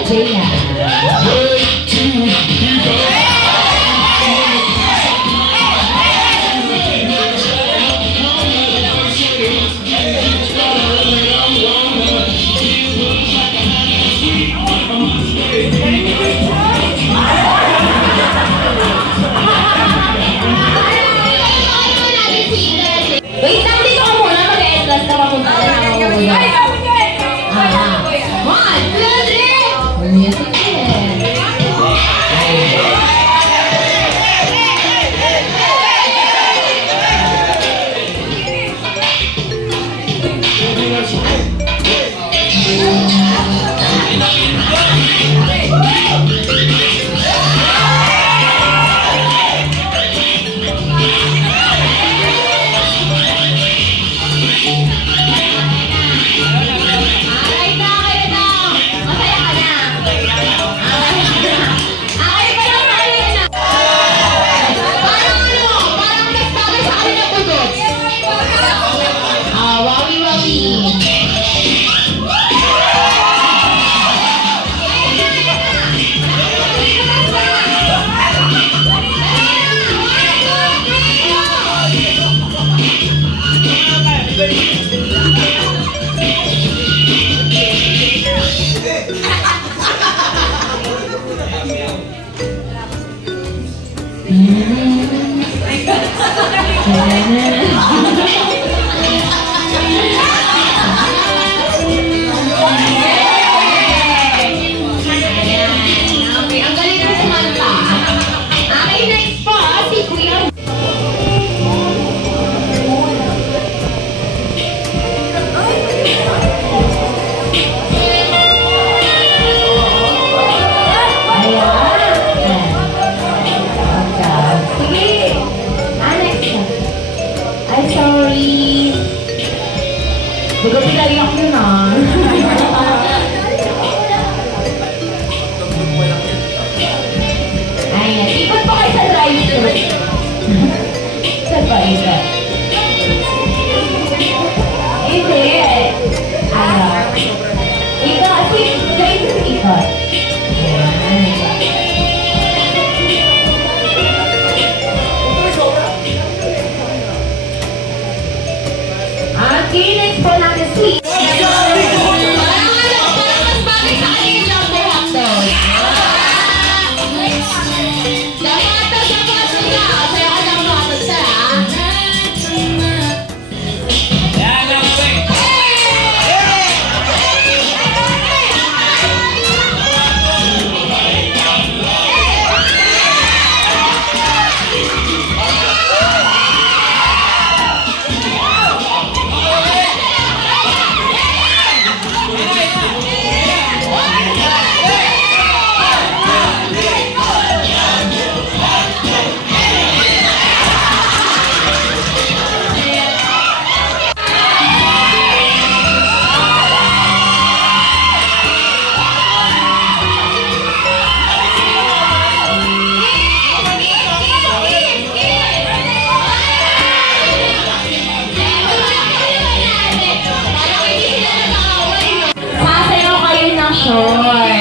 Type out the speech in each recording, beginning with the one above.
Jaya. Wait lang, dito ka muna. Mag-e-entrance na mapunta na ako. One, two, three! Music din. Magapilaiyak yun ah. Ayan, ikot pa kayo sa drive-thru. Saan pa ikot? Hindi. Ikot, drive-thru ikot. Okay, next po natin si short.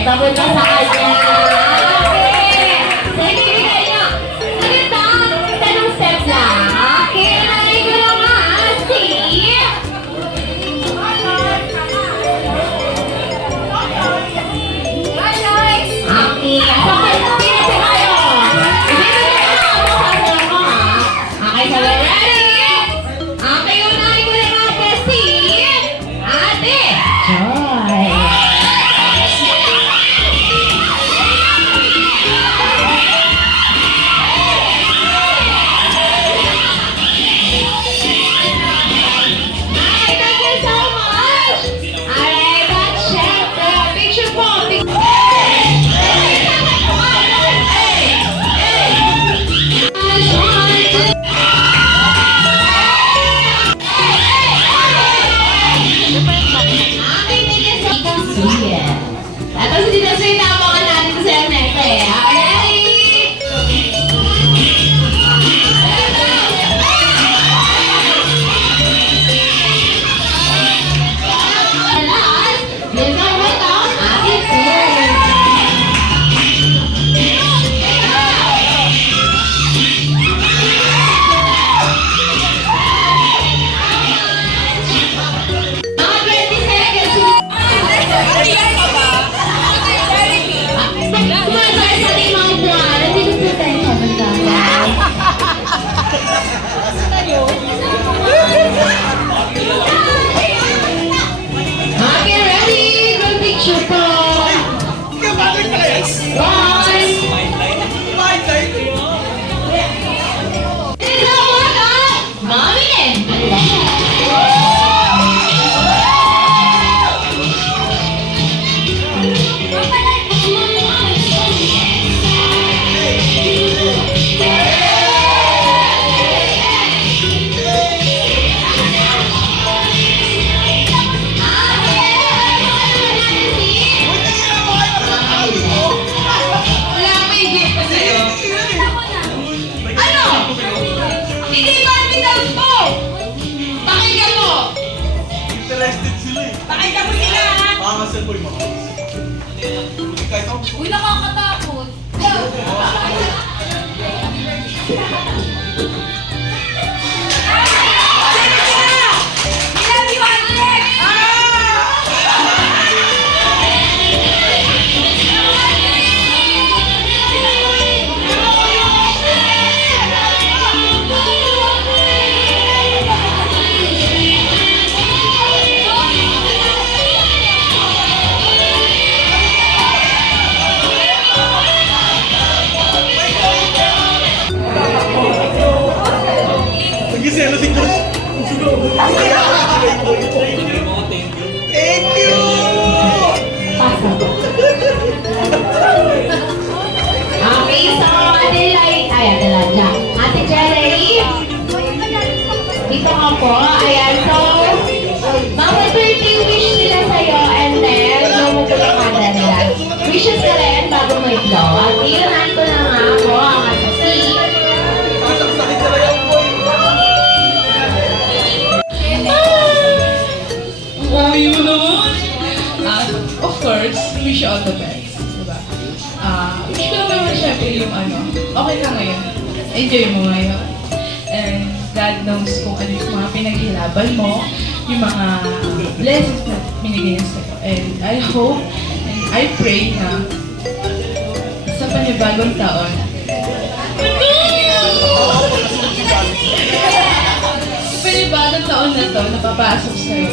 Tapos na sa kanya. Okay. Sige, bigay niyo. Maganda. Tanong step lang. Okay. Nanay ko lang nga. See? Okay. So, pinasi kayo. Okay, so we're ready. Okay, yung nanay ko lang nga. See? Ate. Joy. Tapos dito sa itapakan natin sa Ernete. Okay? Lahat, welcome, welcome, Ate Sid. muscle boy mo. Kahit ako. Uy, nakakatakot. Nagiselo si Josh. Thank you! Okay, so Adelaide, ay Adelaide, Ate Jerry, dito ka po, ayan, so, bawal birthday wish nila sa'yo, and then, lumubulong ka na nila. Wishes ka rin bago mo itlog. At iunan ko na nga po ang asasi. Sakit na lang yung boy. Uy mo naman! Of course, wish you all the best. Diba? Wish ko lang naman syempre yung okay ka ngayon. Enjoy mo ngayon. And God knows kung ano yung mga pinaghirapan mo, yung mga blessings na binigay niya sa'yo. And I hope, and I pray na sa panibagong taon, panibagong taon na to, napapasok sa'yo.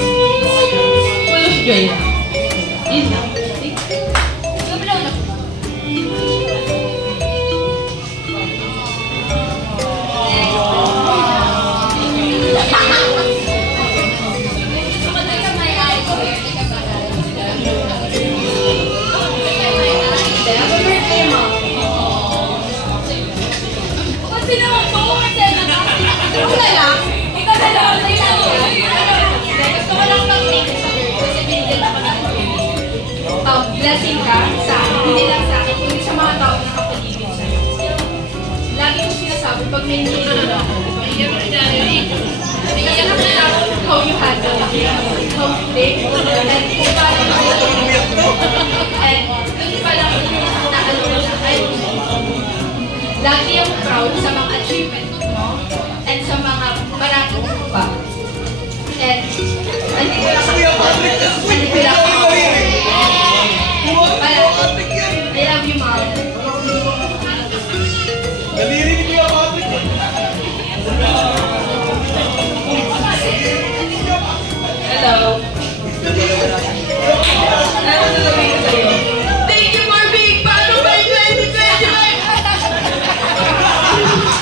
Full of joy lang. Yun lang. Blessing ka sa akin, hindi lang sa akin, kundi sa mga tao na nakapaligid sa'yo. Lagi ko sinasabi, pag may nililito ako, iyak ako na how you handle it, how you live, and kung paano and dun pa lang na ano na, ay, lagi yung proud sa mga achievement mo, and sa mga marami mo pa. And, andito lang ako. I love you, Mom. Daliri ni Kuya Patrick. Hello. Ano sasabihin ko sa'yo? Thank you for being part of my 2025!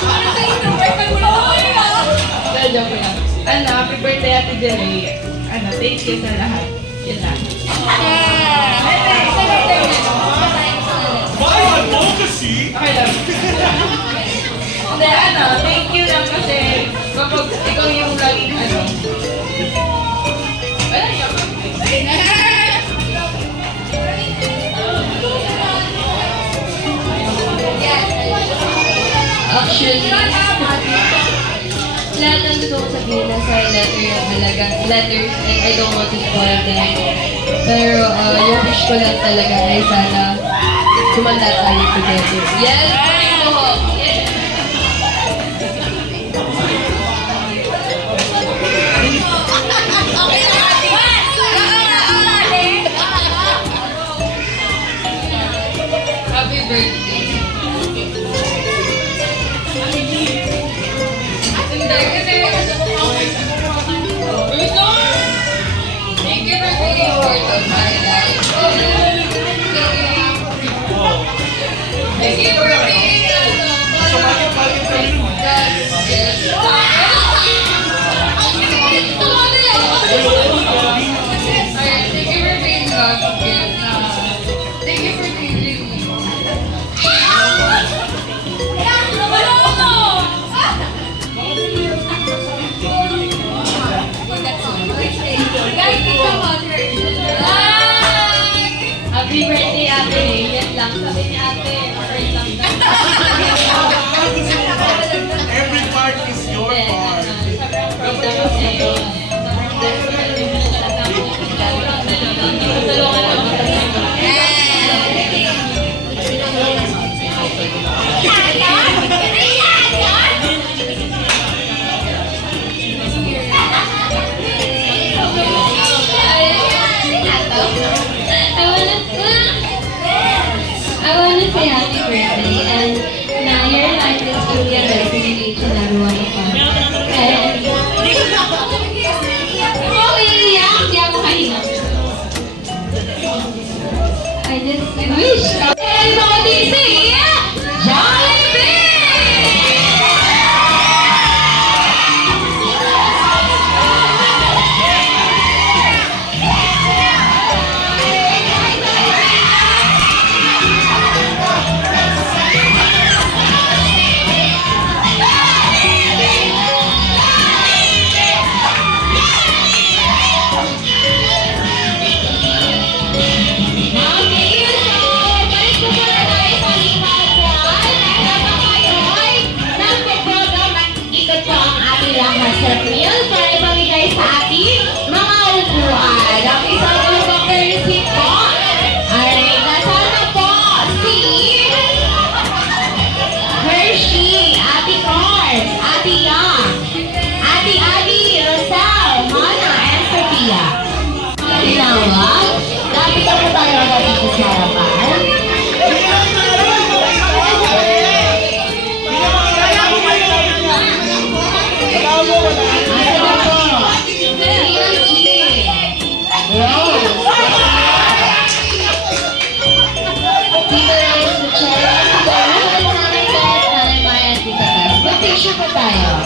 Ano sa introvert? Pag wala ko kayo, Joke lang. Happy birthday, Ate Jerry. Thank you sa lahat. Yun lang. Why advocacy? Okay lang. Hindi, thank you lang kasi kapag ikaw yung laging wala yun. Actually, lahat ng gusto kong sabihin na sa letter yung halagang letters and I don't want to spoil them. Pero yung wish ko lang talaga ay sana tumanda tayo together. Yes! Yes! Happy birthday. Thank you for being part of my life. Thank you for being Thank you for being God's gift. Thank you for changing me. Happy birthday, Ate. Yan lang. Sabi ni Ate. First lang. Every part is your part. Sobrang proud ako sa'yo. Sobrang blessed na rin sa lahat ng tulungan say happy birthday and na your life is truly a blessing in each and every one of us. And hindi ako kahinga. I just wish. Everybody say Jollibee! Meal para ipamigay sa ating mga upuan. Okay, so ano po courtesy po? Alright, nasama po si Hershey, Ate Cors, Ate Young, Ate Abby, Rosal, Mona, and Sophia. Tinawag, lapit na po tayo agad dito sa harapan. Picture pa tayo.